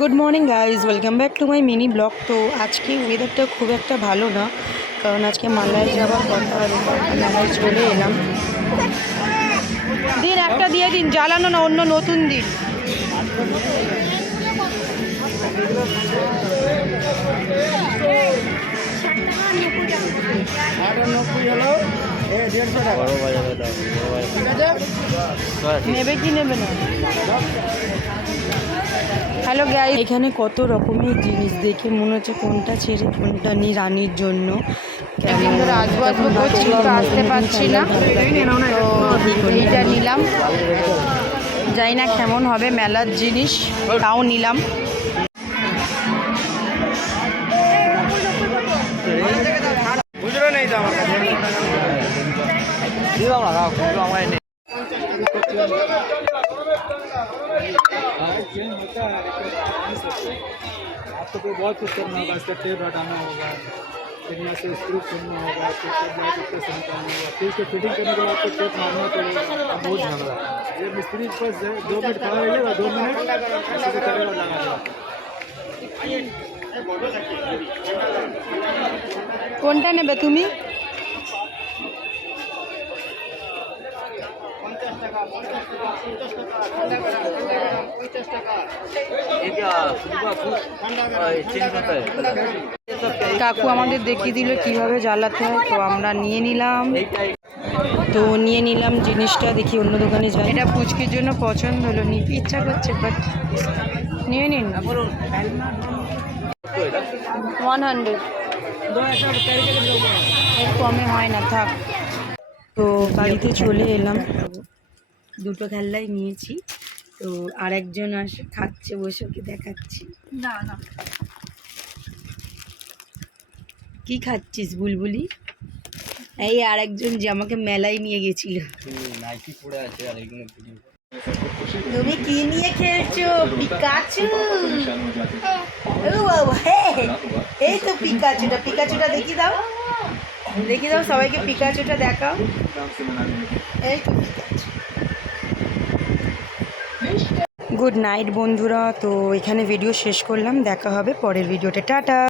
Good morning guys, welcome back to my mini blog. তো আজকে ওয়েদারটা খুব একটা ভালো না, কারণ আজকে মালদায় যাওয়ার কথা। মালদায় চলে এলাম। দিন একটা দিয়ে দিন, জ্বালানো না, অন্য নতুন দিন। নেবে কি নেবে না? হ্যালো গাইস, এখানে কত রকমের জিনিস দেখে মনে হচ্ছে কোনটা ছেড়ে কোনটা নিই রানীর জন্য। কেন ধরে আসবো আসবো করছি, তো আসতে পারছি না, তো এইটা নিলাম। জানি না কেমন হবে, মেলার জিনিস, তাও নিলাম। आपको तो बहुत कुछ करना होगा, इसका टेप हटाना होगा, फिर यहाँ से स्क्रू खोलना होगा, फिर से निकालना होगा, फिर इसको फिटिंग करने के बाद आपको टेप मारना पड़ेगा। अब बहुत झगड़ा ये मिस्त्री बस 2 मिनट खड़ा रहिएगा, 2 मिनट ऐसे करेगा, लगाएगा। কোনটা নেবে তুমি? কাকু আমাদের দেখিয়ে দিল কিভাবে জ্বালাতে হয়, তো আমরা নিয়ে নিলাম। জিনিসটা, দেখি অন্য দোকানে যাই। এটা পুচকির জন্য পছন্দ হলো, নিতে ইচ্ছা করছে, বাট নিয়ে নিন। 100 এর কমে হয় না, থাক। তো বাড়িতে চলে এলাম, দুটো খেলনাই নিয়েছি। তো আর একজন আসে, খাচ্ছে বসে, ওকে দেখাচ্ছি। না না, কি খাচ্ছিস বুলবুলি? এই আর একজন যে আমাকে মেলায় নিয়ে গেছিল। তুমি কি নিয়ে খেলছো? পিকাচু। ও বাবা, এই তো পিকাচুটা। পিকাচুটা দেখি দাও, দেখি দাও সবাইকে, পিকাচুটা দেখাও। এই তো পিকাচু। গুড নাইট বন্ধুরা, তো এখানে ভিডিও শেষ করলাম, দেখা হবে পরের ভিডিওতে, টাটা।